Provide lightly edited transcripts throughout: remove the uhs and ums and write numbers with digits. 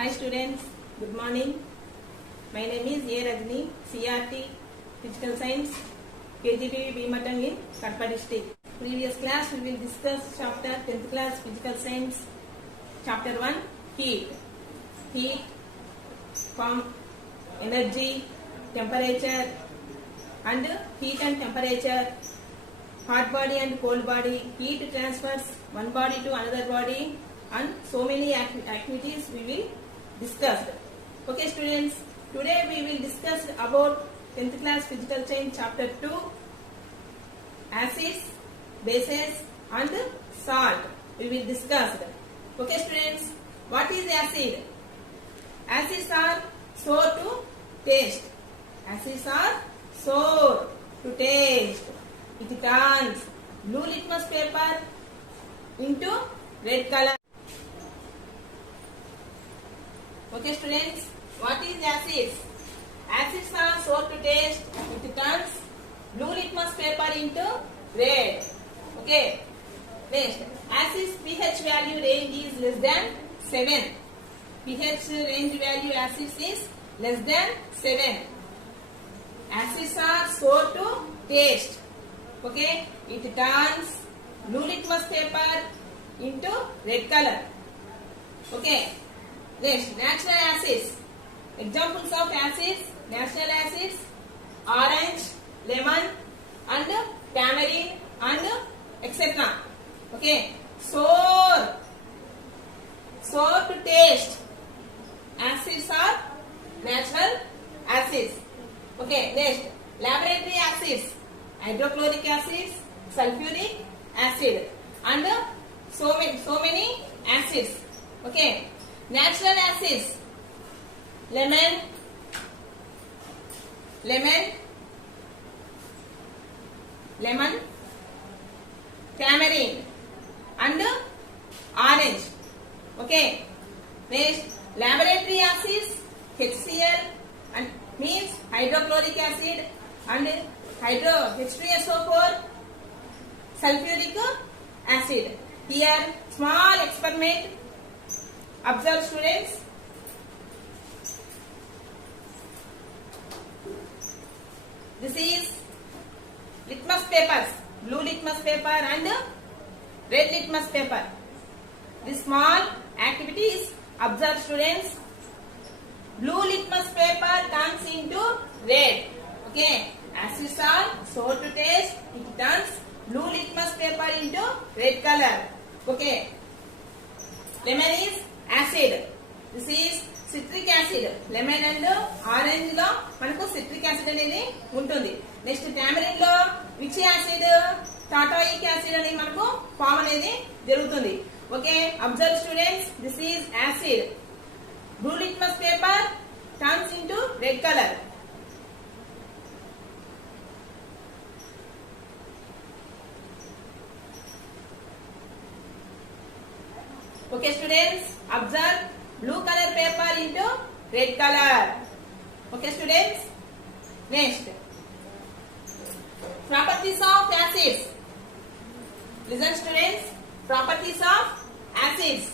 Hi students, good morning. My name is A. Rajni, CRT, Physical Science, KGP Bhimatang in Kadapa district. Previous class we will discuss chapter 10th class Physical Science, chapter 1, heat. Heat, form, energy, temperature and heat and temperature, hot body and cold body, heat transfers one body to another body and so many activities we will discuss. Okay students, today we will discuss about 10th class Physical Science chapter 2, acids, bases and salt. We will discuss. Okay students, what is acid? Acids are sour to taste. Acids are sour to taste. It turns blue litmus paper into red color. Okay students, what is acids? Acids are sour to taste. It turns blue litmus paper into red. Okay. Next, acids pH value range is less than 7. pH range value acids is less than 7. Acids are sour to taste. Okay. It turns blue litmus paper into red color. Okay. Next, natural acids. Examples of acids, natural acids, orange, lemon and tamarind and etc. Okay. Sour to taste. Acids are natural acids. Okay. Next, laboratory acids, hydrochloric acids, sulfuric acid and so many acids. Okay. Natural acids, lemon, tamarind and orange. Okay. Next, laboratory acids, HCl and means hydrochloric acid and H2SO4 sulfuric acid. Here small experiment. Observe students. This is litmus papers, blue litmus paper and red litmus paper. This small activity is observe students. Blue litmus paper turns into red. Okay. Acids are sour to taste. It turns blue litmus paper into red color. Okay. Lemon is acid. This is citric acid. Lemon and orange లో మనకు citric acid అనేది ఉంటుంది. Next tamarind లో which acid? tartaric acid అనేది మనకు form అనేది జరుగుతుంది. Okay, observe students, this is acid. Blue litmus paper turns into red color. Okay students, observe blue color paper into red color. Okay students. Next, properties of acids. Listen students, properties of acids.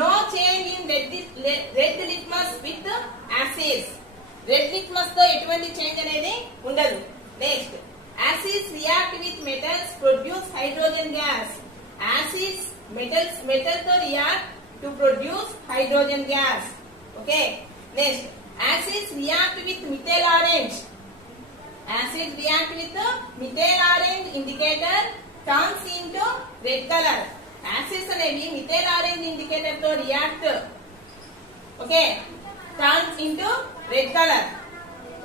No change in red litmus with acids. Red litmus తో ఎటువంటి change అనేది ఉండదు. Next, acids react with metals produce hydrogen gas. Acids metal to react to produce hydrogen gas. Okay. Next, acids react with methyl orange. Acids react with methyl orange indicator turns into red color. Acids అనేవి methyl orange indicator తో react. Okay. Turns into red color.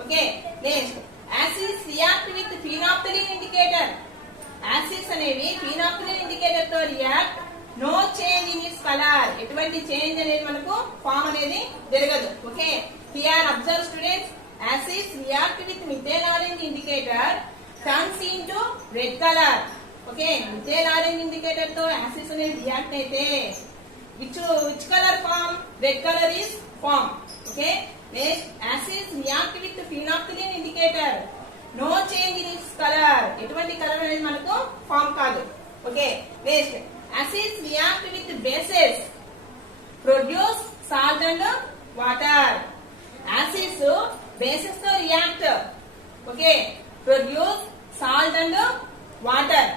Okay. Next, acids react with phenolphthalein indicator. Acids అనేవి phenolphthalein indicator తో react. No change in its color. ఎటువంటి change అనేది మనకు form అనేది జరగదు. Okay, here observe students, acids react with methyl orange indicator turns into red color. Okay, methyl orange indicator తో acids అనేది react అయితే which color form? Red color is form. Okay, next, acids react with phenolphthalein indicator. No change in its color. ఎటువంటి colour అనేది మనకు form కాదు. Okay, next, acids react with bases produce water.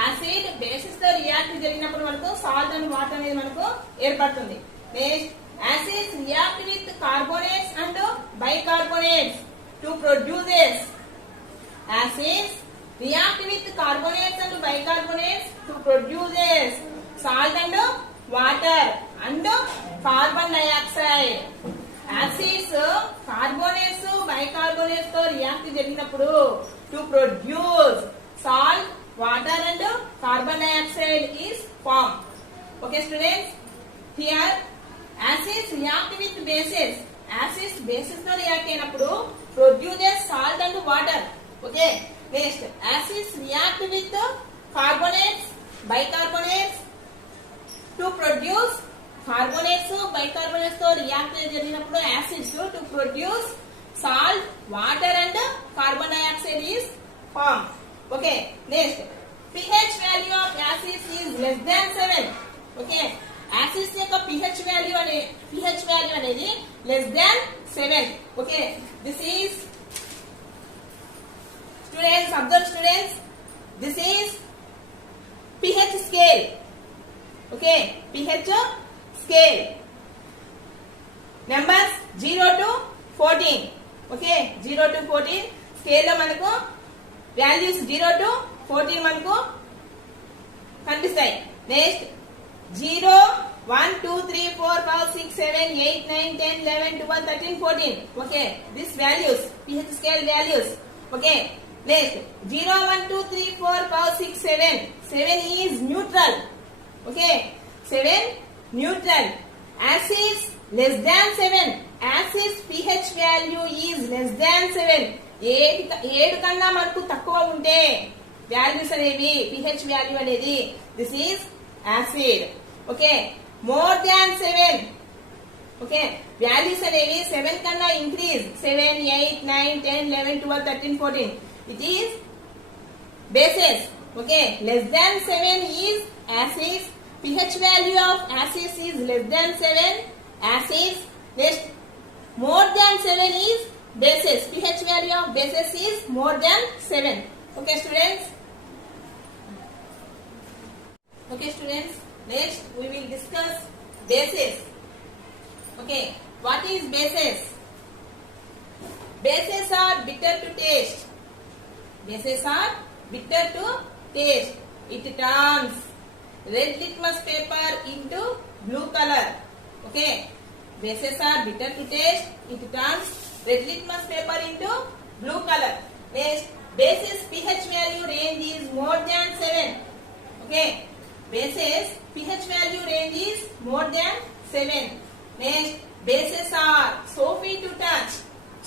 Acid basis తో react జరిగినప్పుడు మనకు salt and water అనేది మనకు ఏర్పడుతుంది. Next acids react with carbonates and bicarbonates to produces. Acids react with carbonates and bicarbonates to produces salt and water and carbon dioxide. Acids carbonates bicarbonates తో react జరిగినప్పుడు to produce salt, water and carbon dioxide is formed. Okay students, here acids react with bases. Acids bases తో react అయినప్పుడు produces salt and water. Okay, next acids react with carbonates, bicarbonates to produce carbonates, bicarbonates తో react జరిగినప్పుడు acids to produce salt, water and carbon dioxide is formed. Okay, next pH value of acids is less than 7. Okay, acids యొక్క pH value అనేది less than 7. Okay, this is students, observe students, this is pH scale. Okay, pH scale numbers 0 to 14. Okay, 0 to 14 scale లో మనకు values 0 to 14 మనకు కనిపిస్తాయి. Next 0 1 2 3 4 5 6 7 8 9 10 11 12 13 14. Okay, these values pH scale values. Okay, next 0 1 2 3 4 5 6 7. 7 is neutral. Okay, 7 neutral. Acids less than 7. Acids pH value is less than 7. 7 కన్నా మనకు తక్కువ ఉంటే values అనేవి pH value అనేది this is acid. Okay, more than 7. Okay, values అనేవి 7 కన్నా increase 7 8 9 10 11 12 13 14. It is bases. Okay, less than 7 is acids. pH value of acids is less than 7. Acids. Next, more than 7 is bases. pH value of bases is more than 7. Okay students. Okay students, next we will discuss bases. Okay, what is bases? Bases are bitter to taste. Bases are bitter to taste. It turns red litmus paper into blue color. Okay, bases are bitter to taste. It turns red litmus paper into blue color. Next, bases pH value range is more than 7. Okay, bases pH value range is more than 7. Next, bases are soapy to touch.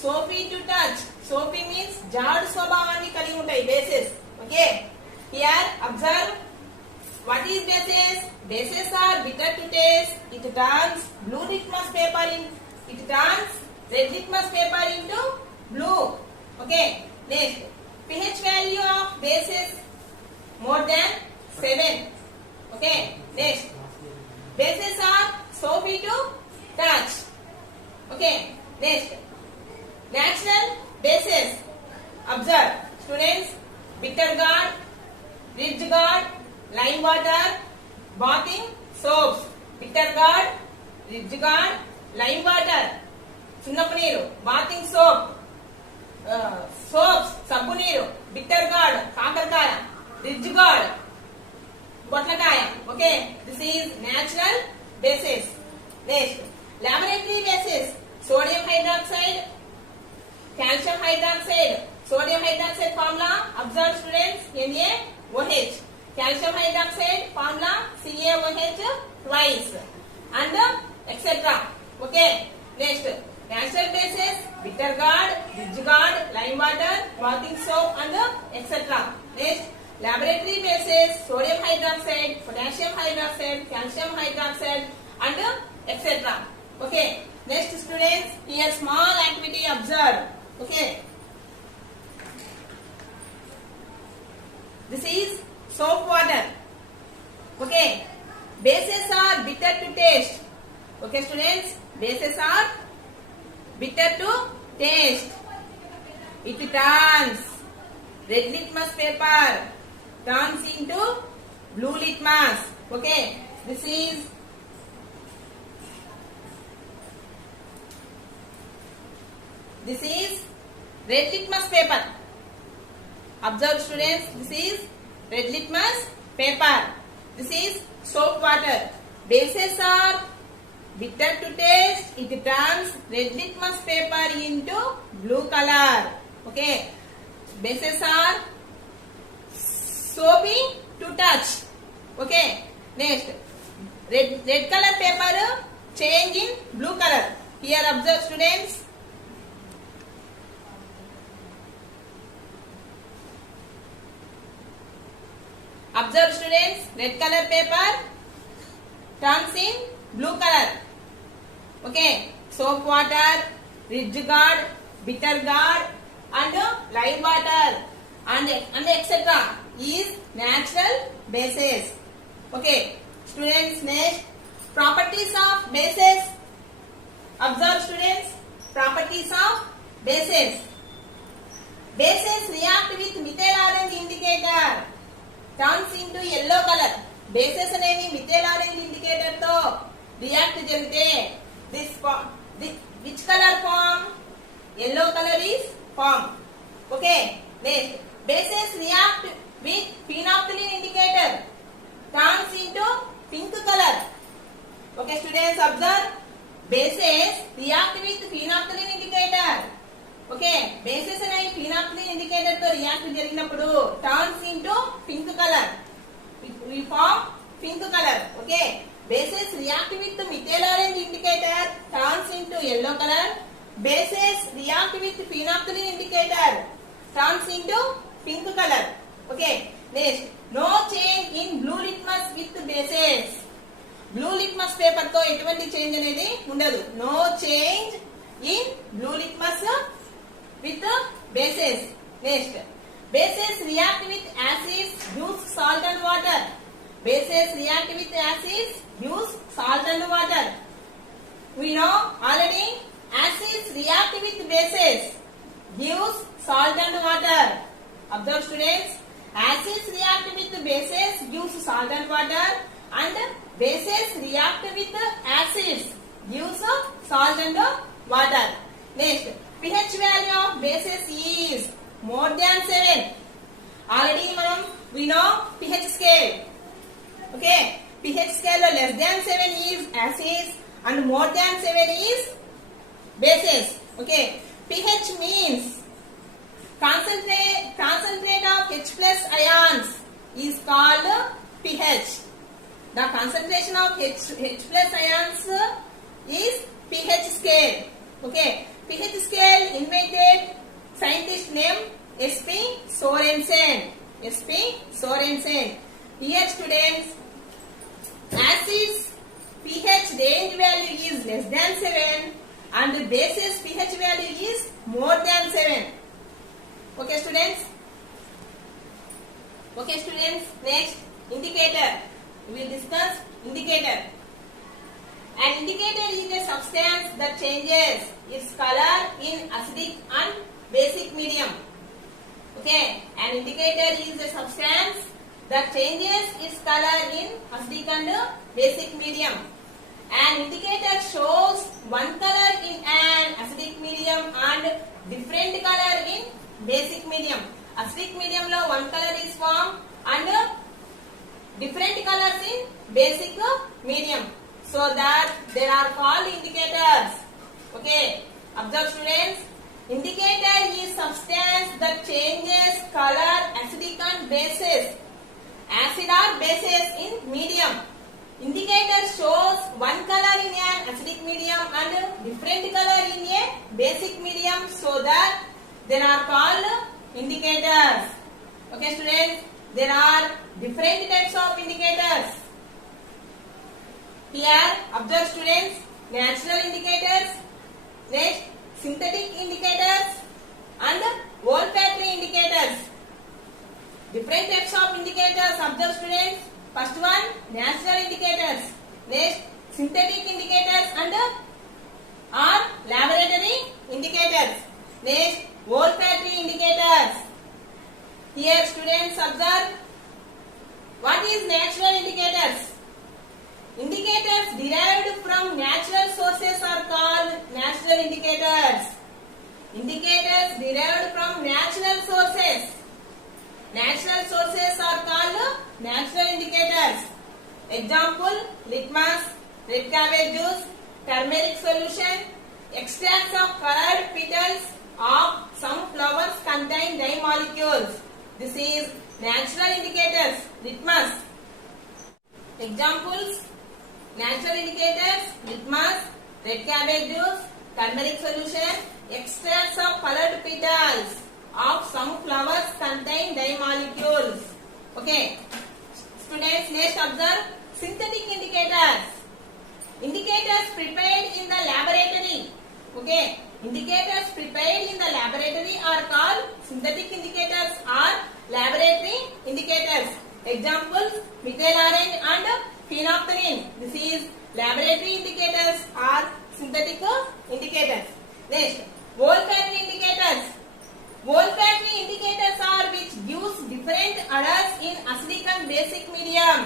Soapy to touch. Soapy means జాడ్ స్వభావాన్ని కలిగి ఉంటాయి bases. Okay, here observe what is bases. Bases are bitter to taste. It turns blue litmus paper in. It turns red litmus paper into blue. Okay, next pH value of bases more than 7. Okay, next bases are soapy to touch. Okay, next natural bases. Observe students, bitter gourd, ridge gourd, lime water, bathing soaps. Bitter gourd, ridge gourd, lime water, సున్నపు నీరు, bathing soap, soaps, సబ్బు నీరు, bitter gourd, కాకరకాయ, ridge gourd, పొట్లకాయ. Okay, this is natural bases. Next, laboratory bases. Sodium hydroxide, calcium hydroxide. Sodium hydroxide formula, observe students, NaOH. Calcium hydroxide formula, CaOH twice and etc. Okay, next natural bases, bitter gourd, ridge gourd, lime water, bathing soap and etc. Next, laboratory bases, sodium hydroxide, potassium hydroxide, calcium hydroxide and etc. Okay, next students, here small activity observe. Okay, this is soap water. Okay, bases are bitter to taste. Okay students, bases are bitter to taste. It turns red litmus paper blue litmus. Okay, this is red litmus paper. Observe students, this is red litmus paper. This is soap water. Bases are bitter to taste. It turns red litmus paper into blue color. Okay, bases are soapy to touch. Okay, next red color paper change in blue color. Here observe students. Observe students, red color paper turns in blue color. Okay, soap water, ridge guard, bitter guard and live water and etc. is natural bases. Okay, students, next properties of bases. Observe students, properties of bases. Bases react with methyl orange indicator. Turns into yellow color. Bases అనేవి methyl orange indicator తో react జరిగితే which color form? Yellow color is formed. Okay, next bases react with phenolphthalein indicator. Turns into pink color. Okay students, observe, bases react with phenolphthalein indicator. Okay, bases అనేవి phenolphthalein indicator తో react జరిగినప్పుడు turns into pink color. We form pink color. Okay, bases react with methyl orange indicator, turns into yellow color. Bases react with phenolphthalein indicator, turns into pink color. Okay, next no change in blue litmus with bases. Blue litmus paper తో ఎటువంటి change అనేది ఉండదు. No change in blue litmus with bases. Next, bases react with acids, use salt and water. Bases react with acids, use salt and water. We know already acids react with bases, use salt and water. Observe students, acids react with bases, use salt and water and bases react with acids, use salt and water. Next, pH value of bases is more than 7. Already we know pH scale. Okay, pH scale less than 7 is acids and more than 7 is bases. Okay, pH means concentrate of H plus ions is called pH. The concentration of H plus ions is pH scale. Okay, pH scale invented scientist name S.P. Sorensen. S.P. Sorensen. Here students, acids pH range value is less than 7 and bases pH value is more than 7. Okay students? Okay students, next indicator. We will discuss indicator. An indicator is a substance that changes its color in acidic and basic medium. Okay, an indicator is a substance that changes its color in acidic and basic medium. An indicator shows one color in an acidic medium and different color in basic medium. Acidic medium lo one color is formed and different colors in basic medium. So that there are called indicators. Okay, observe students, indicator is substance that changes color, acidic and bases. Acid or bases in medium. Indicator shows one color in an acidic medium and different color in a basic medium, so that there are called indicators. Okay students, there are different types of indicators. Here observe students, natural indicators, next synthetic indicators and olfactory indicators. Different types of indicators. Observe students, first one natural indicators, next synthetic indicators and or laboratory indicators, next olfactory indicators. Here students observe, what is natural indicators. Indicators derived from natural sources are called natural indicators. Indicators derived from natural sources. Natural sources are called natural indicators. Example: litmus, red cabbage juice, turmeric solution. Extracts of colored petals of some flowers contain dye molecules. This is natural indicators. Litmus. Examples: natural indicators: litmus, red cabbage juice, turmeric solution. Extracts of colored petals of some flowers contain dye molecules. Okay. Students, next observe synthetic indicators. Indicators prepared in the laboratory. Okay. Indicators prepared in the laboratory are called synthetic indicators or laboratory indicators. Examples: methyl orange and phenolphthalein. This is laboratory indicators or synthetic indicators. Next, olfactory indicators. Olfactory indicators are which gives different odors in acidic and basic medium.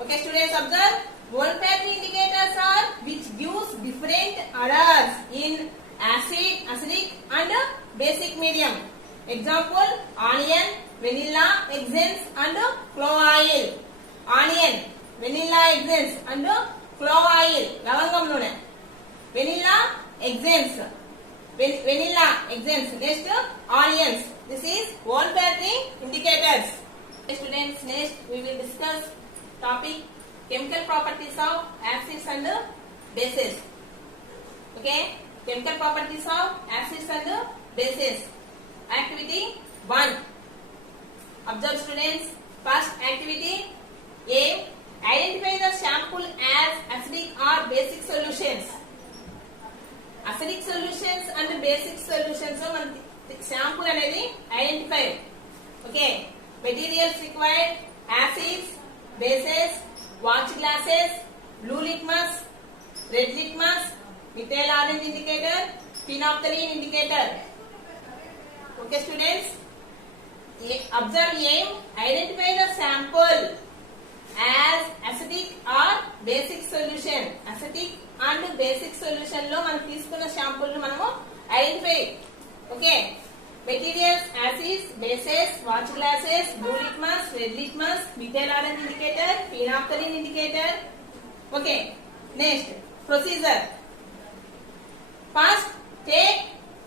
Okay, students, observe. Olfactory indicators are which gives different odors in acid, acidic and basic medium. Example: onion, vanilla essence and clove oil. Onion, vanilla essence and clove oil. Lavangam nune. Vanilla essence. Vanilla essence. Next, onions. This is olfactory indicators. Students, next we will discuss topic chemical properties of acids and bases. Okay, chemical properties of acids and bases. Activity 1. Observe, students. First activity A. Identify the sample as acidic or basic solutions. Acidic solutions and basic solutions sample అనేది identify. Okay. Materials required: acids, bases, watch glasses, blue litmus, red litmus, methyl orange indicator, phenolphthalein indicator. Okay, students. Observe aim. Identify the sample as acidic or basic solution. Acidic and basic solution లో మనం తీసుకున్న sample ను మనము identify. Okay. Materials: acids, bases, watch glasses, blue litmus, red litmus, methyl orange indicator, phenolphthalein indicator. Okay. Next, procedure. First, take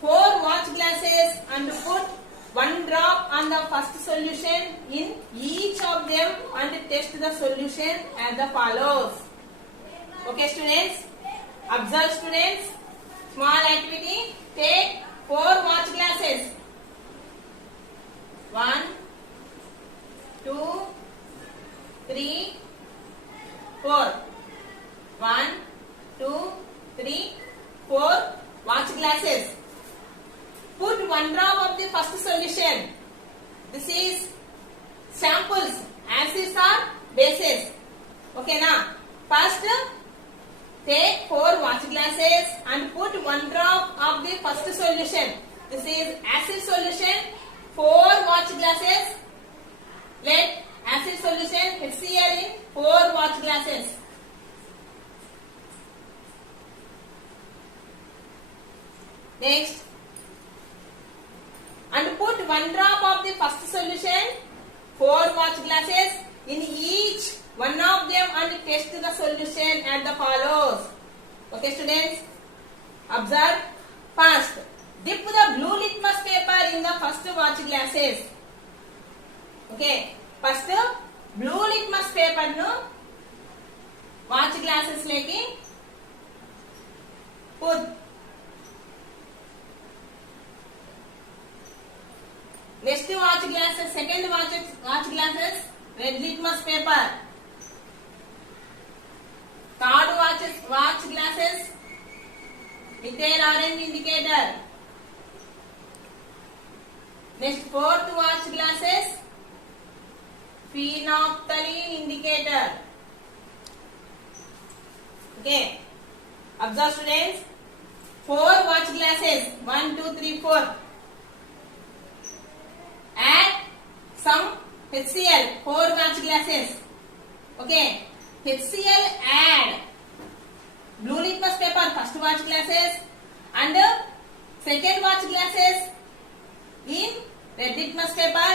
4 watch glasses and put 1 drop on the first solution in each of them and test the solution as the follows. Okay, students. Observe, students. Small activity. Take 4 watch glasses. 1, 2, 3, 4. 1, 2, 3, 4 watch glasses. Put 1 drop of the first solution. This is samples, acids or bases. Okay, now first take 4 watch glasses and put 1 drop of the first solution. This is acid solution. 4 watch glasses. Let acid solution HCl in 4 watch glasses. Next, and put 1 drop of the first solution, 4 watch glasses, in each one of them and test the solution as the follows. Okay, students. Observe. First, dip the blue litmus paper in the first watch glasses. Okay. First, blue litmus paper nu watch glasses leki put. Next watch glasses, second watch glasses, red litmus paper. Third watch glasses, methyl orange indicator. Next, fourth watch glasses, phenolphthalein indicator. Okay. Observe, students. 4 watch glasses. 1, 2, 3, 4. Add some HCl 4 watch glasses. Okay, HCl add blue litmus paper first watch glasses and second watch glasses in red litmus paper,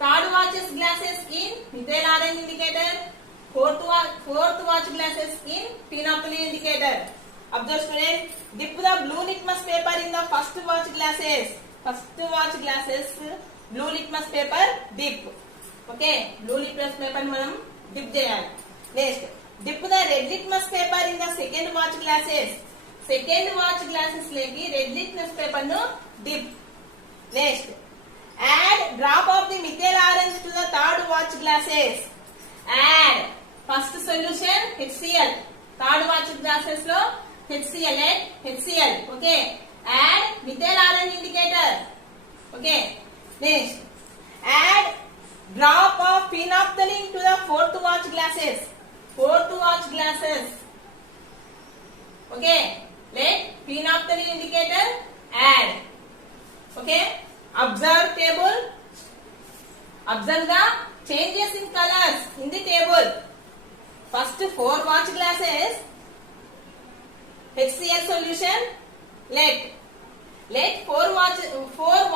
third watch glasses in methyl orange indicator, fourth watch glasses in phenolphthalein indicator. Observe student, dip the blue litmus paper in the first watch glasses. First watch glasses blue litmus paper dip. Okay, blue litmus paper మనం dip చేయాలి. Next, dip the red litmus paper in the second watch glasses. Second watch glasses leki red litmus paper nu dip. Next, add drop of the methyl orange to the third watch glasses. Add first solution HCl, third watch glasses lo HCl and HCl. Okay, add methyl orange indicator. Okay, next, add drop of phenolphthalein to the fourth watch glasses. Fourth watch glasses. Okay, let phenolphthalein indicator add. Okay, observe table. Observe the changes in colors in the table. First 4 watch glasses HCl solution. Let 4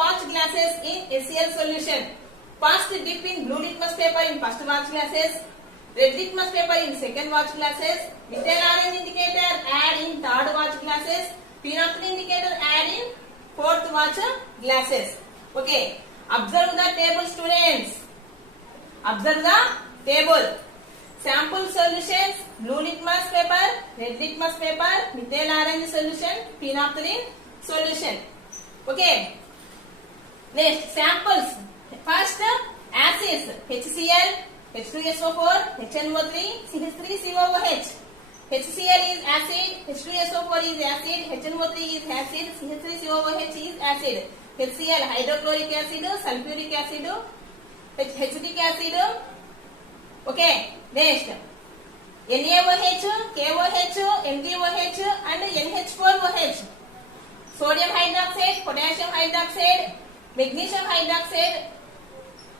watch glasses in HCl solution. First dip in blue litmus paper in first watch glasses, red litmus paper in second watch glasses, methyl orange indicator add in third watch glasses, phenolphthalein indicator add in fourth watch glasses. Okay, observe the table students. Observe the table. Sample solutions: blue litmus paper, red litmus paper, methyl orange solution, phenolphthalein solution. Okay, next samples. First acids: HCl, H2SO4, HNO3, CH3COOH. HCl is acid, H2SO4 is acid, HNO3 is acid, CH3COOH is acid. HCl hydrochloric acid, sulfuric acid, hexatic acid. Okay, next NaOH, KOH, NaOH and NH4OH. Sodium hydroxide, potassium hydroxide, magnesium hydroxide,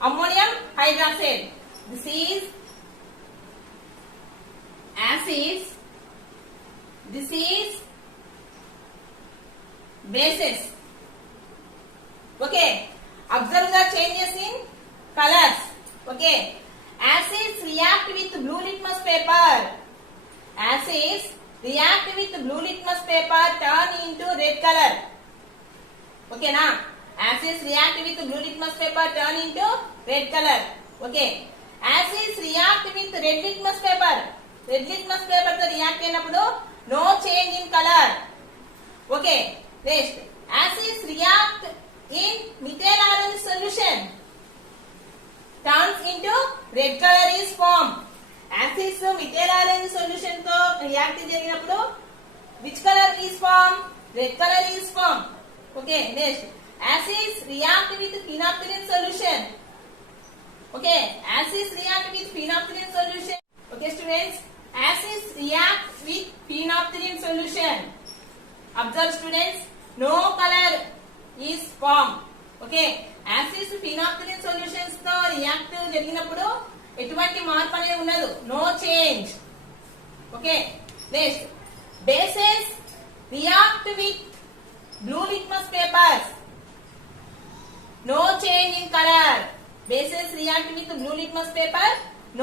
ammonium hydroxide. This is acids. This is bases. Okay, observe the changes in colors. Okay, acids react with blue litmus paper. Acids react with blue litmus paper, turn into red color. Okay na? Acids react with blue litmus paper, turn into red color. Okay, acids react with red litmus paper. Red litmus paper to react అయినప్పుడు no change in color. Okay, next, acids react in methyl orange solution, turns into red color is formed. Acids methyl orange solution to react జరిగినప్పుడు which color is formed? Red color is formed. Okay, next, acids react with phenolphthalein solution. Okay, acids react with phenolphthalein solution. Okay students, acids react with phenolphthalein solution. Observe students, no color is formed. Okay, acids phenolphthalein solutions తో react జరిగినప్పుడు ఎటువంటి మార్పు అనేది ఉండదు, no change. Okay, next, bases react with blue litmus papers, no change in color. Bases react with blue litmus paper,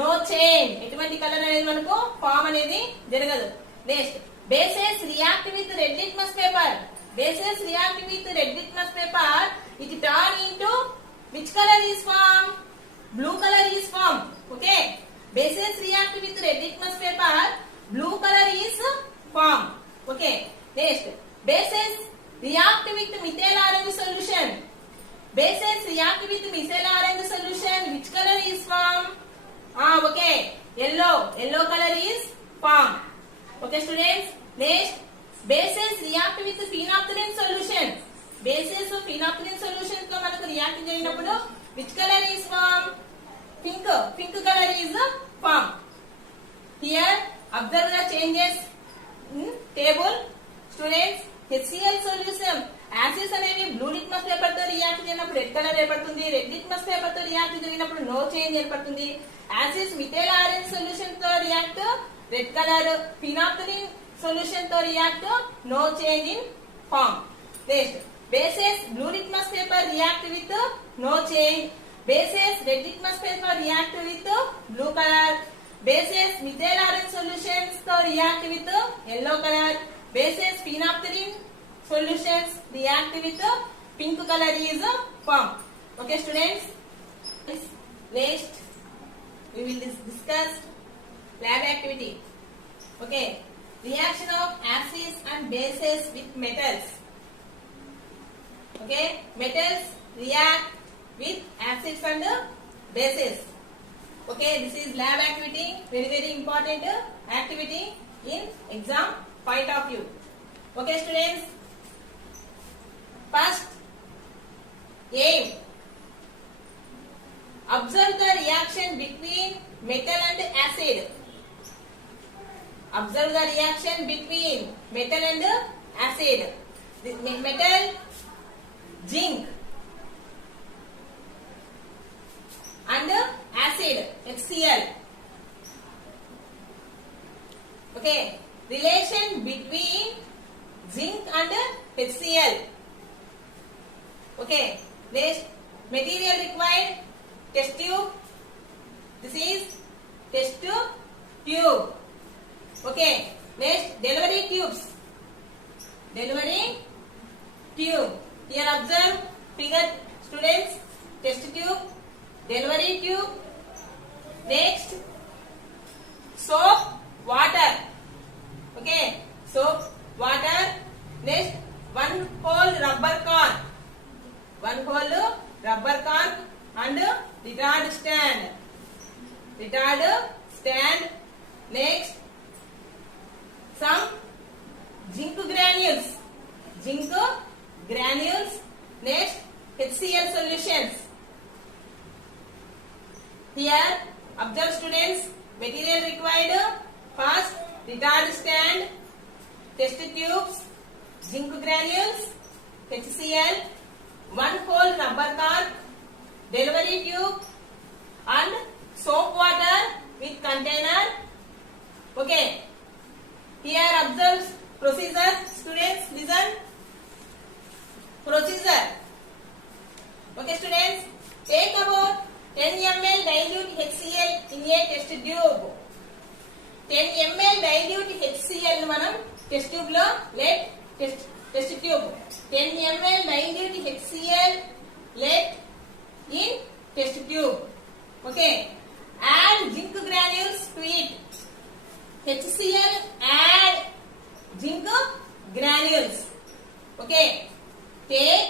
no change. ఎటువంటి colour అనేది మనకు form అనేది జరగదు. Next, bases react with red litmus paper. Bases react with red litmus paper, it turn into which color is formed? Blue color is formed. Okay, bases react with red litmus paper, blue color is formed. Okay, next, bases react with methyl orange solution. Bases react with methyl orange solution, which color is formed? Okay, yellow color is formed. Okay students, next, bases react with phenolphthalein solution. Bases phenolphthalein solution తో మనకు react జరిగినప్పుడు which color is formed? Pink color is formed. Here observe the changes in table. Students, HCl solution, acids అనేవి blue litmus paper తో react జరిగినప్పుడు red colour ఏర్పడుతుంది, red litmus paper తో react జరిగినప్పుడు no change change. Acids methyl orange solution తో react, red colour phenolphthalein solution తో react, no change in form. Next bases blue litmus paper react with no change. Bases red litmus paper react with blue color. Bases methyl orange solutions to react with yellow color. Bases phenolphthalein solutions react with pink color is formed. Okay students, next we will discuss lab activity. Okay, reaction of acids and bases with metals. Okay, metals react with acids and bases. Okay, this is lab activity, very important activity in exam point of view. Okay students, first aim, observe the reaction between metal and acid. Observe the reaction between metal and acid. The metal zinc and acid HCl. Okay, relation between zinc and HCl. Okay, next material required, test tube. This is test tube. Okay, next delivery tubes. Delivery tube. Here observe figure students, test tube, delivery tube. Next soap, water. Okay, soap, water. Next one hole rubber corn. One hole rubber corn and retard stand. Retard stand. Next some zinc granules. Zinc granules. Next HCl solutions. Here observe students, material required, first retard stand, test tubes, zinc granules, HCl, one hole rubber cork, delivery tube and soap water with container. Okay, here observe procedure. Students listen. Procedure. Okay students, take about 10 ml dilute HCl in a test tube. 10 ml dilute HCl మనం test tube లో let test tube 10 ml dilute HCl let in test tube. Okay, add zinc granules to it. HCl add zinc granules. Okay, take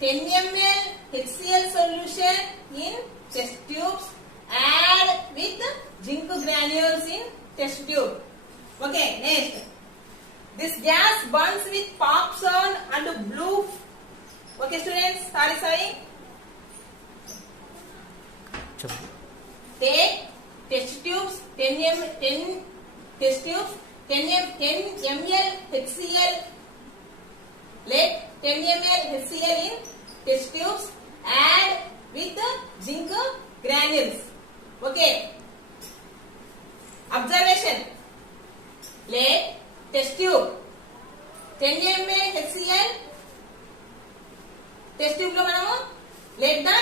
10 ml HCl solution in test tubes, add with zinc granules in test tube. Okay, next this gas burns with pop sound and blue. Okay students, sorry. Take test tubes 10 test tubes 10 ml HCl. Let 10 ml HCl in test tubes, add with zinc granules. Okay, observation, let test tube 10 ml HCl test tube lo manamu let the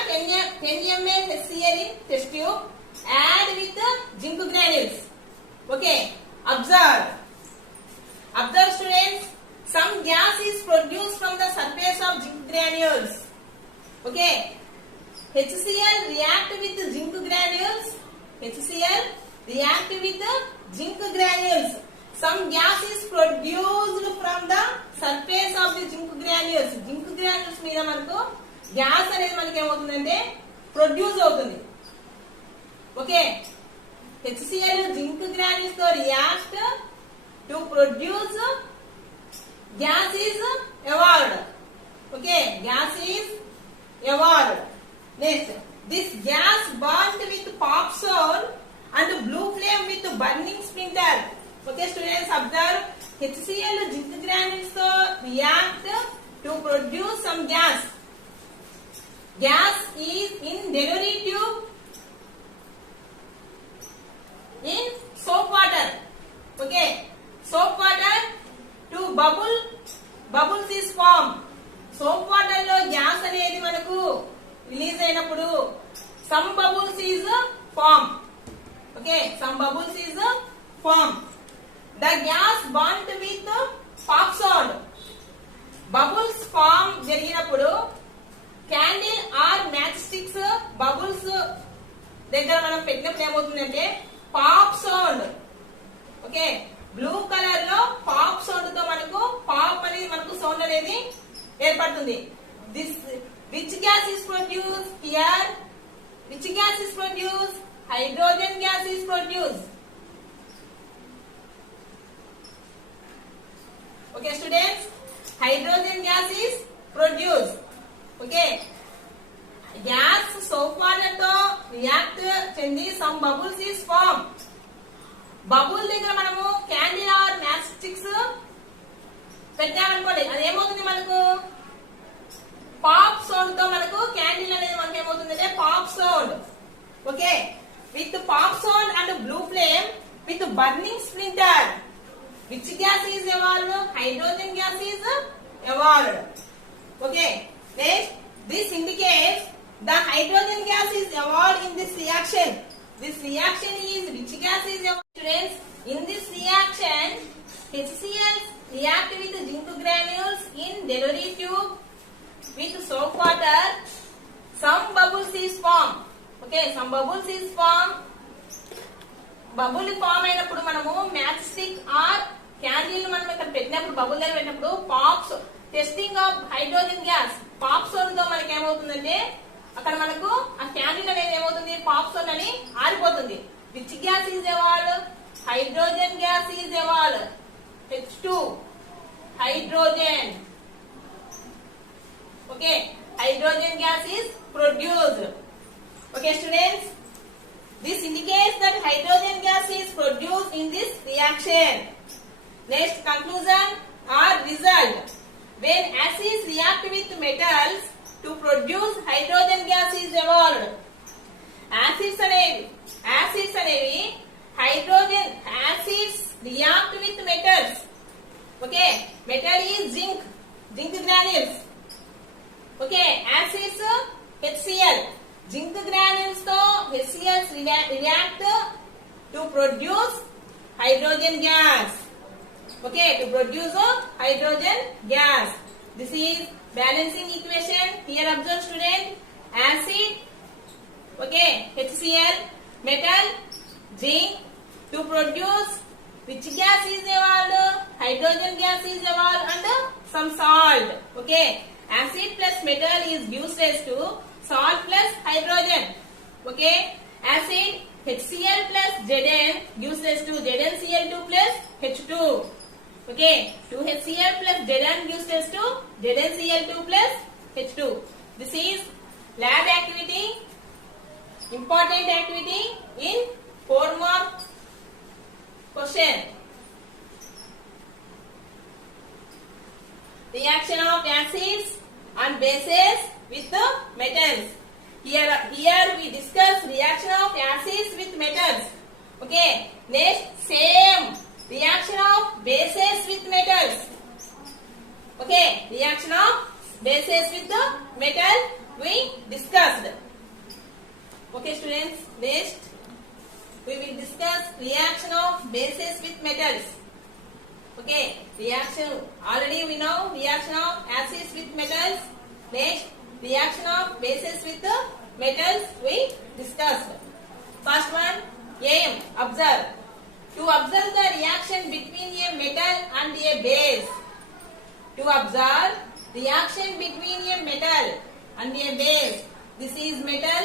10 ml HCl in test tube, add with the zinc granules. Okay, observe students, some gas is produced from the surface of zinc granules. Okay, HCl react with zinc granules. HCl react with zinc granules. Some gas is produced from the surface of the zinc granules. Zinc granules మీద మనకు gas అనేది మనకి ఏమవుతుందంటే produce అవుతుంది. Okay, HCl zinc granules తో react to produce gas is evolved. Okay, gas is evolved. Next, this gas burnt with pop sound and blue flame with burning splinter. Okay students, observe HCl zinc granules to react to produce some gas. Gas is in delivery tube. in soap water. Okay, soap water to bubbles is formed. Soap water లో gas అనేది మనకు release అయినప్పుడు some bubbles is formed. Okay, some bubbles is formed. The gas burnt with pop sound. Bubbles form జరిగినప్పుడు candle or match sticks bubbles దగ్గర మనం పెట్టినప్పుడు ఏమవుతుందంటే pop sound. Okay, blue colour లో పాప్ సౌండ్ తో మనకు పాప్ అనేది మనకు సౌండ్ అనేది ఏర్పడుతుంది. This which gas is produce here? Which gas is produce? Hydrogen gas is produce. Okay students, hydrogen gas is produced. Okay, gas soap water to react చెంది some bubbles is formed. Bubble దగ్గర మనము candle or match sticks పెట్టామనుకోండి, అది ఏమవుతుంది మనకు pop sound తో మనకు candle అనేది మనకు ఏమవుతుంది అంటే pop sound. Okay, with pop sound and blue flame with burning splinter. Which gas is evolved? Hydrogen gas is evolved. Okay, next, this indicates the hydrogen gas is evolved in this reaction. This reaction is which gas is evolved? Students, in this reaction, HCl react with zinc granules in delivery tube with soap water. Some bubbles is formed. Okay, some bubbles is formed. Bubble form అయినప్పుడు మనము match stick are candle మనం ఇక్కడ పెట్టినప్పుడు bubble దగ్గర పెట్టినప్పుడు pops testing of hydrogen gas pop sound తో మనకి ఏమవుతుందంటే అక్కడ మనకు ఆ క్యాండిల్ అనేది ఏమవుతుంది పాప్ సోన్ అని ఆరిపోతుంది. Which gas is evolved? Hydrogen gas is evolved. H2 hydrogen. Okay, hydrogen gas is produced. Okay students, this indicates that hydrogen gas is produced in this reaction. Next, conclusion or result. When acids react with metals to produce hydrogen gas is evolved. Acids అనేవి hydrogen acids react with metals. Okay, metal is zinc granules. Okay, acids HCl. Zinc granules to HCl react to produce hydrogen gas. Okay, to produce hydrogen gas. This is balancing equation. Here observe student, acid, okay, HCl, metal, zinc, to produce which gas is evolved? Hydrogen gas is evolved and some salt. Okay, acid plus metal is gives rise to salt plus hydrogen. Okay, acid HCl plus Zn gives rise to ZnCl2 plus H2. Okay, 2HCl plus Zn gives rise to ZnCl2 plus H2. This is lab activity, important activity in 4 mark question. Reaction of acids and bases with the metals. Here we discuss reaction of acids with metals. Okay, next same reaction of bases with metals. Okay, reaction of bases with the metal we discussed. Okay students, next we will discuss reaction of bases with metals. Okay, reaction already we know reaction of acids with metals. Next, reaction of bases with the metals we discussed. First one, aim, observe. To observe the reaction between a metal and a base. To observe reaction between a metal and a base. This is metal,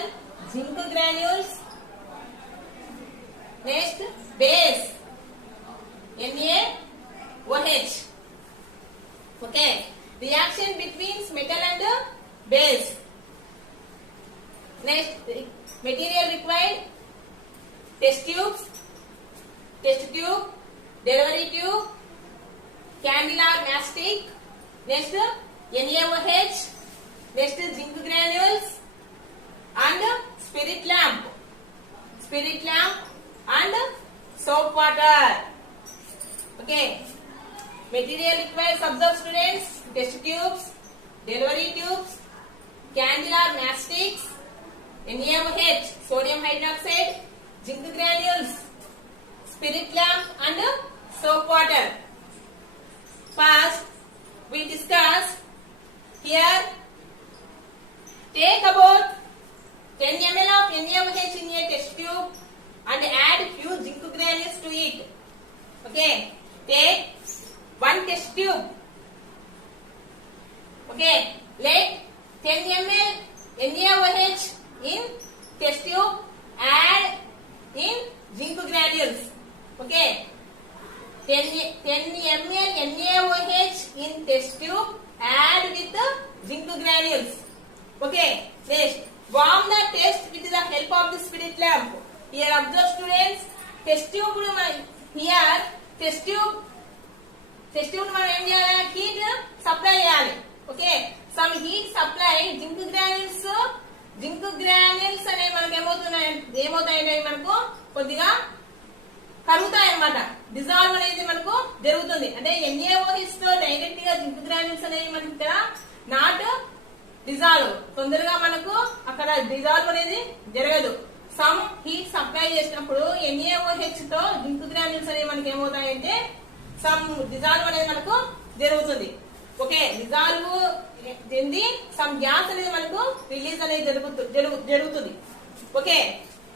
zinc granules. Next, base, NaOH. Okay, reaction between metal and base. Next, material required, test tube, delivery tube, candle or matchstick. Next, NaOH. Next, zinc granules and spirit lamp and soap water. Okay. Material required, observe students, test tubes, delivery tubes, cannular mastics, NaOH, sodium hydroxide, zinc granules, spirit lamp and soap water. First, we discuss here. Take about 10 ml of NaOH in a test tube and add few zinc granules to it. Okay. Take one test tube. Okay. Let 10 ml NaOH in test tube, add in zinc granules. Okay. 10 ml NaOH in test tube, add with the zinc granules. Okay. Next, warm the test with the help of the spirit lamp. Here observe students, test tube here test tube మనం ఏం చేయాలి, heat supply చేయాలి. Okay, some heat supply zinc granules అనేవి మనకు ఏమవుతాయంటే మనకు కొద్దిగా కరుగుతాయి అన్నమాట. Dissolve అనేది మనకు జరుగుతుంది. అంటే NaOH తో డైరెక్ట్ గా జింక్ గ్రాన్యూల్స్ అనేవి మనకి ఇక్కడ నాట్ డిజాల్వ్, తొందరగా మనకు అక్కడ డిజాల్వ్ అనేది జరగదు. సమ్ హీట్ సప్లై చేసినప్పుడు NaOH తో జింక్ గ్రాన్యూల్స్ అనేవి మనకి ఏమవుతాయంటే సమ్ డిజాల్వ్ అనేది మనకు జరుగుతుంది. ఓకే, డిజాల్వ్ చెంది సమ్ గ్యాస్ అనేది మనకు రిలీజ్ అనేది జరుగుతుంది. Okay,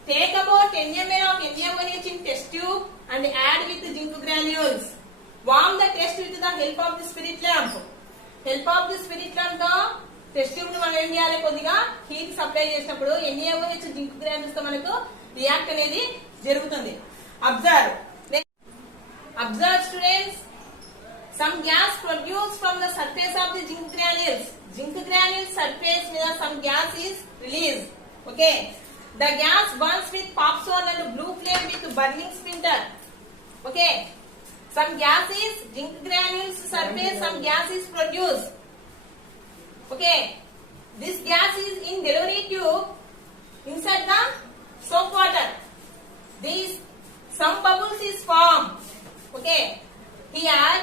take about 10 ml of NaOH in test tube and add with zinc granules. Warm the test with the help of the spirit lamp. Help of the spirit lamp తో test tube ని మనం ఏం చేయాలి, కొద్దిగా heat supply చేసినప్పుడు NaOH zinc granules తో మనకు react అనేది జరుగుతుంది. Observe students, some gas produced from the surface of the zinc granules. Zinc granules surface మీద some gas is released. Okay, the gas burns with popcorn and blue flame with burning splinter. Okay, some gas is zinc granules surface, some gas is produced. Okay, this gas is in delivery tube inside the soap water. These some bubbles is formed. Okay, here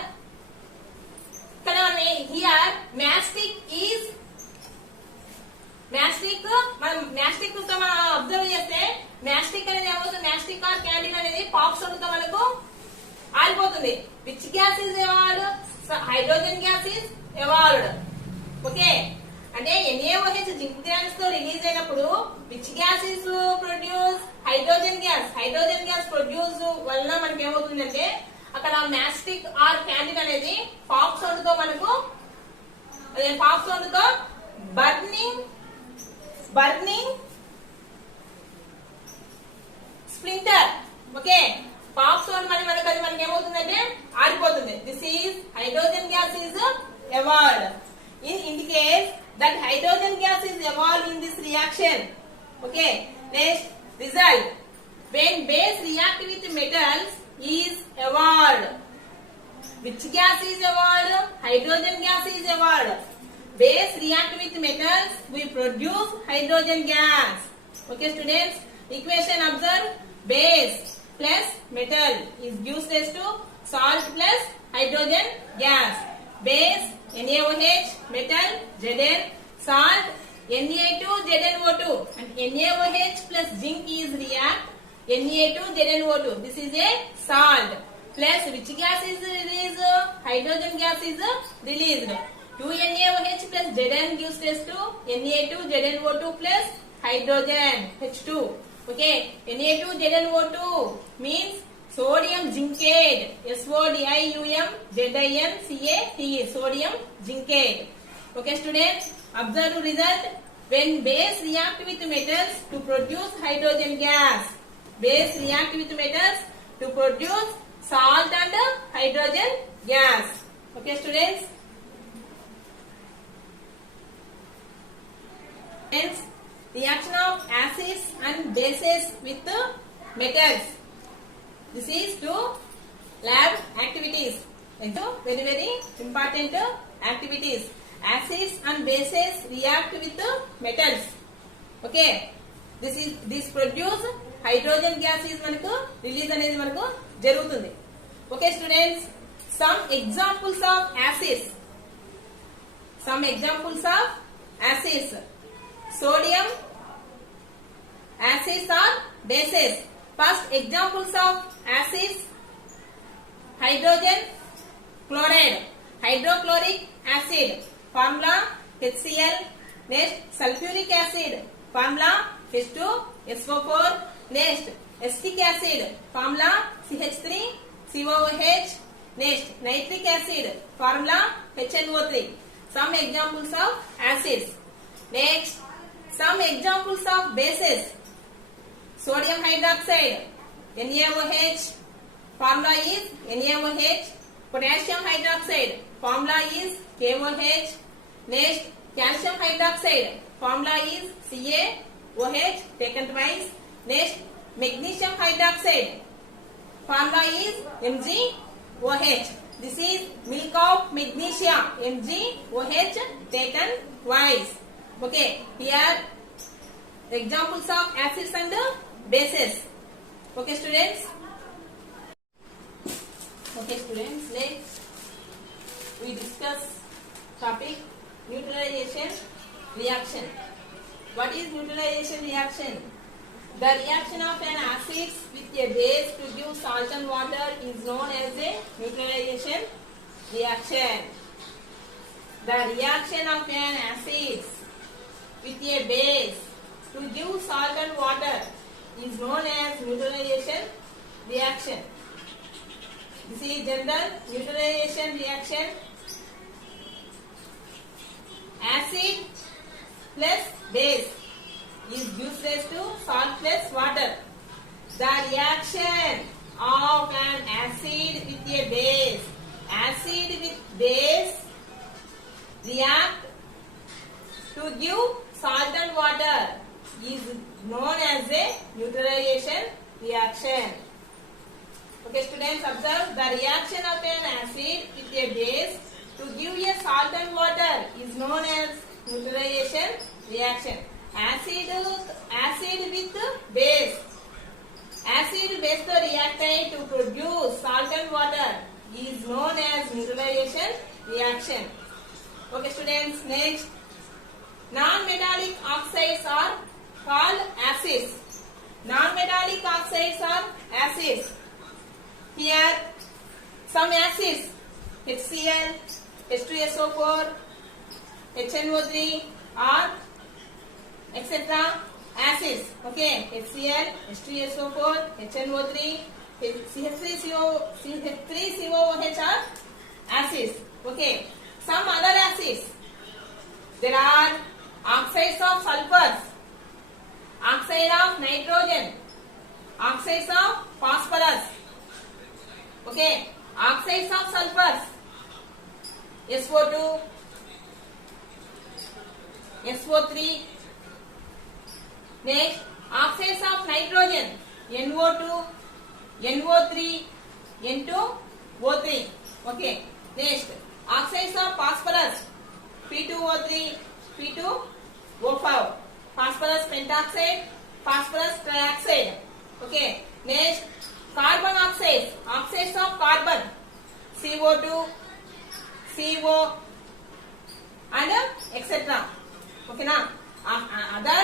mastic తో మనం observe చేస్తే mastic అనేది ఏమవుతుంది, mastic or candle అనేది pop sound తో మనకు ఆరిపోతుంది. Which gas is evolved, hydrogen gas is evolved. Okay, అంటే NaOH జింక్ గ్రాన్స్ తో రిలీజ్ అయినప్పుడు which gas is produce, hydrogen gas produce వలన మనకి ఏమవుతుందంటే అక్కడ మాస్టిక్ ఆర్ క్యాండిల్ అనేది పాప్ సౌండ్ తో మనకు burning splinter. Okay, pop sound మనకి ఏమవుతుందంటే ఆరిపోతుంది. This is hydrogen gas is evolved. In indicates that hydrogen gas is evolved in this reaction. Okay, next result, when base react with metals is evolved. Which gas is evolved? Hydrogen gas is evolved. Base react with metals, we produce hydrogen gas. Okay students, equation observe, base plus metal is gives rise to salt plus hydrogen gas. Base NaOH, metal Zn, salt Na2ZnO2, and NaOH plus zinc is react Na2ZnO2. This is a salt. Plus which gas is released? Hydrogen gas is released. 2NaOH plus Zn gives rise to Na2ZnO2 plus hydrogen H2. Okay, Na2ZnO2 means sodium zincate, SODIUMZINCATE, sodium zincate. Okay students, observe result. When base react with metals to produce hydrogen gas, base react with metals to produce salt and hydrogen gas. Okay students, hence reaction of acids and bases with metals. This is to lab activities. Very very important activities. Acids and bases react with metals. Okay, this produce hydrogen gas is మనకు release అనేది మనకు జరుగుతుంది. Okay students, some examples of acids. Some examples of acids. Sodium acids or bases. First examples of acids: hydrogen chloride, hydrochloric acid, formula HCl. Next sulfuric acid, formula H2SO4. Next acetic acid, formula CH3COOH. Next nitric acid, formula HNO3. Some examples of acids. Next, some examples of bases. Sodium hydroxide, NaOH, formula is NaOH. Potassium hydroxide, formula is KOH. Next, calcium hydroxide, formula is CaOH, taken twice. Next, magnesium hydroxide, formula is MgOH. This is milk of magnesia, MgOH, taken twice. Okay, here examples of acids and bases. Okay students. Okay students, next we discuss topic neutralization reaction. What is neutralization reaction? The reaction of an acid with a base to give salt and water is known as a neutralization reaction. The reaction of an acid with a base to give salt and water is known as neutralization reaction. This is general neutralization reaction. Acid plus base is gives rise to salt plus water. The reaction of an acid with a base, acid with base react to give salt and water is known as a neutralization reaction. Okay students, observe the reaction of an acid with a base to give a salt and water is known as neutralization reaction. Acid with base. Acid base to react to produce salt and water is known as neutralization reaction. Okay students, next, non-metallic oxides are called acids. Non-metallic oxides are acids. Here some acids: HCl, H2SO4, HNO3 are etc. acids. Okay, HCl, H2SO4, HNO3, CH3COOH are acids. Okay, some other acids. There are oxides of sulfur, oxide of nitrogen, oxides of phosphorus. Okay, oxides of sulfur, SO2, SO3. Next, oxides of nitrogen, NO2, NO3, N2O3. Okay. Next, oxides of phosphorus, P2O3, P2O5. Phosphorus pentoxide, phosphorus trioxide. Okay. Next, carbon oxides, oxides of carbon, CO2, CO, and etc. Okay na? Other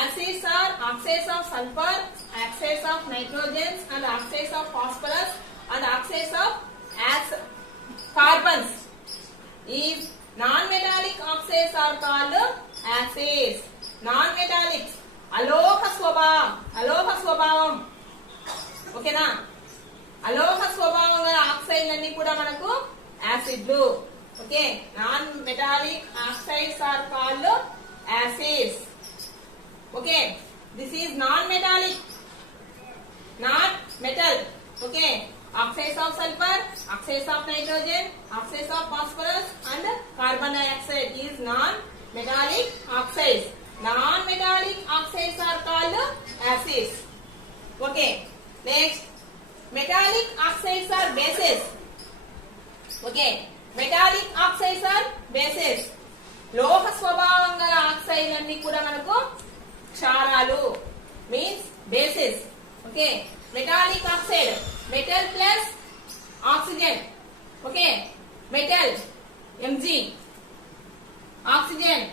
acids are oxides of sulfur, oxides of nitrogen, and oxides of phosphorus, and oxides of carbons. If non-metallic oxides are called acids. Non-metallic, aloha swabhavam. Okay na? Aloha swabhavam gala oxide anni kuda manaku acidlu. Okay, non-metallic oxides are called acids. Okay, this is non-metallic, not metal. Okay, oxides of sulfur, oxides of nitrogen, oxides of phosphorus, and carbon dioxide is non-metallic oxides. Non-metallic oxides are called acids. Okay, next, metallic oxides are bases. Okay, metallic oxides are bases. లోహ స్వభావం గల oxide అన్ని కూడా మనకు క్షారాలు, means bases. Okay, metallic oxide, metal plus oxygen. Okay, metal Mg, oxygen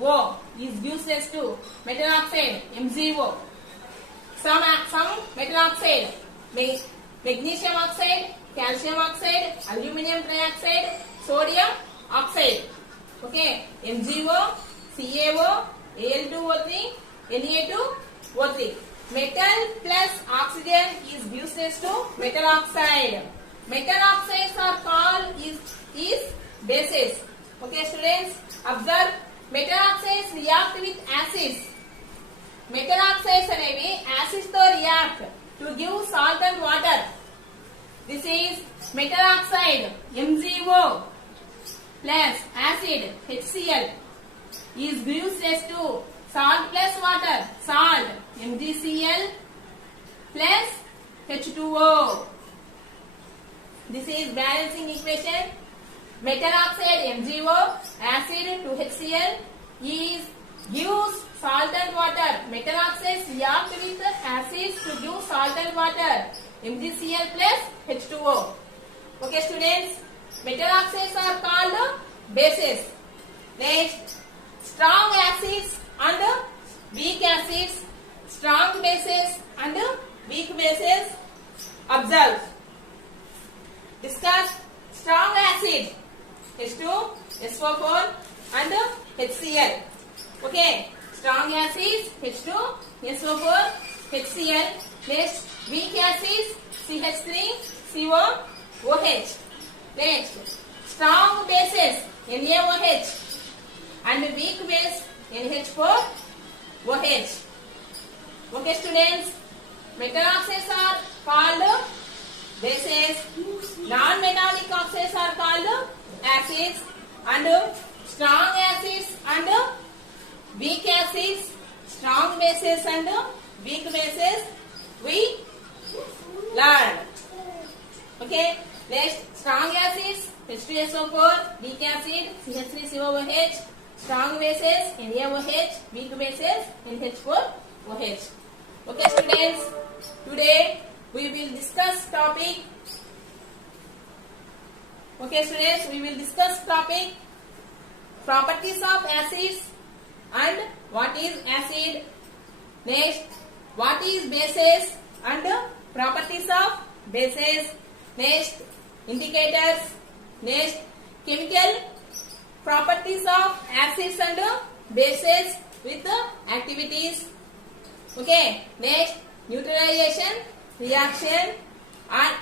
O is useless to metal oxide MgO. Some metal oxide, magnesium oxide, calcium oxide, aluminum trioxide, sodium oxide. Okay, MgO, CaO, Al2O3, Na2O3. Metal plus oxygen is useless to metal oxide. Metal oxides are called is bases. Okay, students, observe. Metal oxides react with acids. Metal oxides అనేవి acids తో react to give salt and water. This is metal oxide MgO plus acid HCl is useless to salt plus water, salt MgCl plus H2O. This is balancing equation. Metal oxide MgO, acid to HCl is gives salt and water. Metal oxides react with acids to give salt and water. MgCl plus H2O. Okay, students, metal oxides are called bases. Next, strong acids and weak acids, strong bases and weak bases. Observe. Discuss strong acid H2, SO4 and HCl. Okay, strong acids H2, SO4, HCl. Next, weak acids CH3, CO, OH. Next, strong bases NaOH and weak base NH4, OH. Okay, students, metal oxides are called bases, non-metallic oxides are called acids, and strong acids and weak acids, strong bases and weak bases we learned. Okay, next, strong acids H2SO4, weak acid CH3COOH, strong bases NaOH, weak bases NH4OH. Okay, students, today we will discuss topic. Okay, students, we will discuss topic properties of acids and what is acid. Next, what is bases and properties of bases. Next, indicators. Next, chemical properties of acids and bases with activities. Okay, next, neutralization reaction and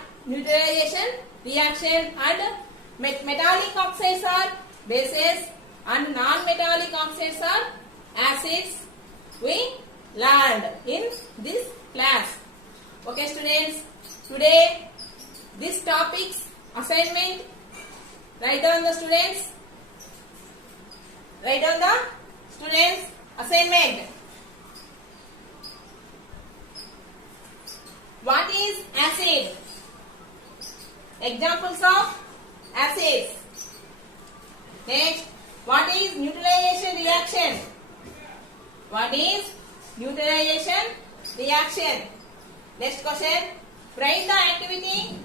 metallic oxides are bases and non-metallic oxides are acids we learned in this class. Okay, students, today this topic's assignment, write down the students assignment. What is acid? Examples of acids. Next, what is neutralization reaction? What is neutralization reaction? Next question, write the activity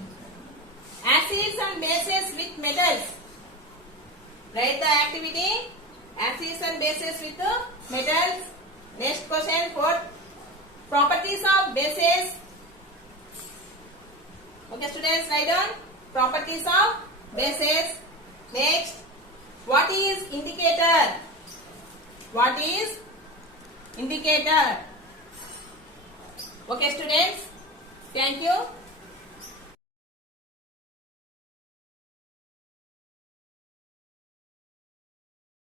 acids and bases with metals. Write the activity acids and bases with metals. Next question, for properties of bases. Okay, students, write down properties of bases. Next, what is indicator? What is indicator? Okay, students, thank you.